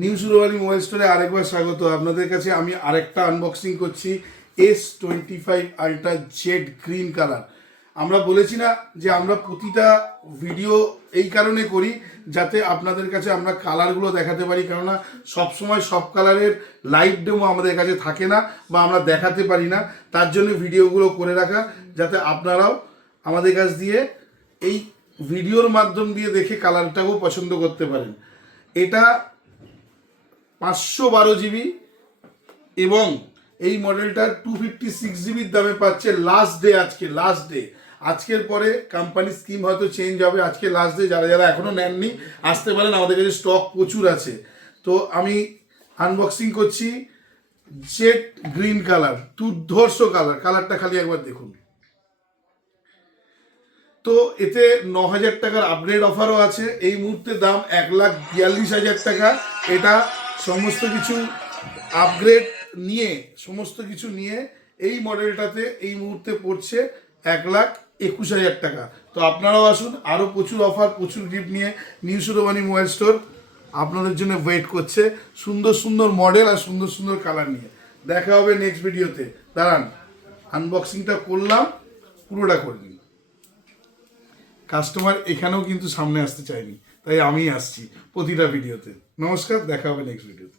New Surbani mobile স্টোরে আরেকবার স্বাগত। আপনাদের কাছে আমি আরেকটা আনবক্সিং করছি S25 ultra Z green colour. আমরা বলেছি না যে আমরা প্রতিটা ভিডিও এই কারণে করি যাতে আপনাদের কাছে আমরা কালারগুলো দেখাতে পারি, কেননা সবসময় সব কালারের লাইভ ডেমো আমাদের কাছে থাকে না বা আমরা দেখাতে পারি না। তার জন্য ভিডিওগুলো করে রাখা যাতে আপনারাও আমাদের কাছ দিয়ে এই ভিডিওর মাধ্যম দিয়ে দেখে কালারটাকেও পছন্দ করতে পারেন। এটা 512 জিবি এবং এই মডেলটা 256 জিবির দামে পাচ্ছে। লাস্ট ডে আজকের পরে কোম্পানি স্কিম হয়তো চেঞ্জ হবে। আজকে লাস্ট ডে, যারা যারা এখনও নেননি আসতে পারেন, আমাদের কাছে স্টক প্রচুর আছে। তো আমি আনবক্সিং করছি জেড গ্রিন কালার, দুর্ধর্ষ কালারটা খালি একবার দেখুন। তো এতে 9,000 টাকার আপগ্রেড অফারও আছে। এই মুহূর্তে দাম 1,42,000 টাকা। এটা সমস্ত কিছু আপগ্রেড নিয়ে এই মডেলটাতে এই মুহূর্তে পড়ছে 1,21,000 টাকা। তো আপনারাও আসুন, আরও প্রচুর অফার, প্রচুর গিফট নিয়ে নিউ সুরবানি মোবাইল স্টোর আপনাদের জন্য ওয়েট করছে, সুন্দর সুন্দর মডেল আর সুন্দর সুন্দর কালার নিয়ে। দেখা হবে নেক্সট ভিডিওতে। দাঁড়ান, আনবক্সিংটা করলাম, পুরোটা করে নিন। কাস্টমার এখানেও কিন্তু সামনে আসতে চায়নি, তাই আমি আসছি প্রতিটা ভিডিওতে। নমস্কার, দেখা হবে নেক্সট ভিডিওতে।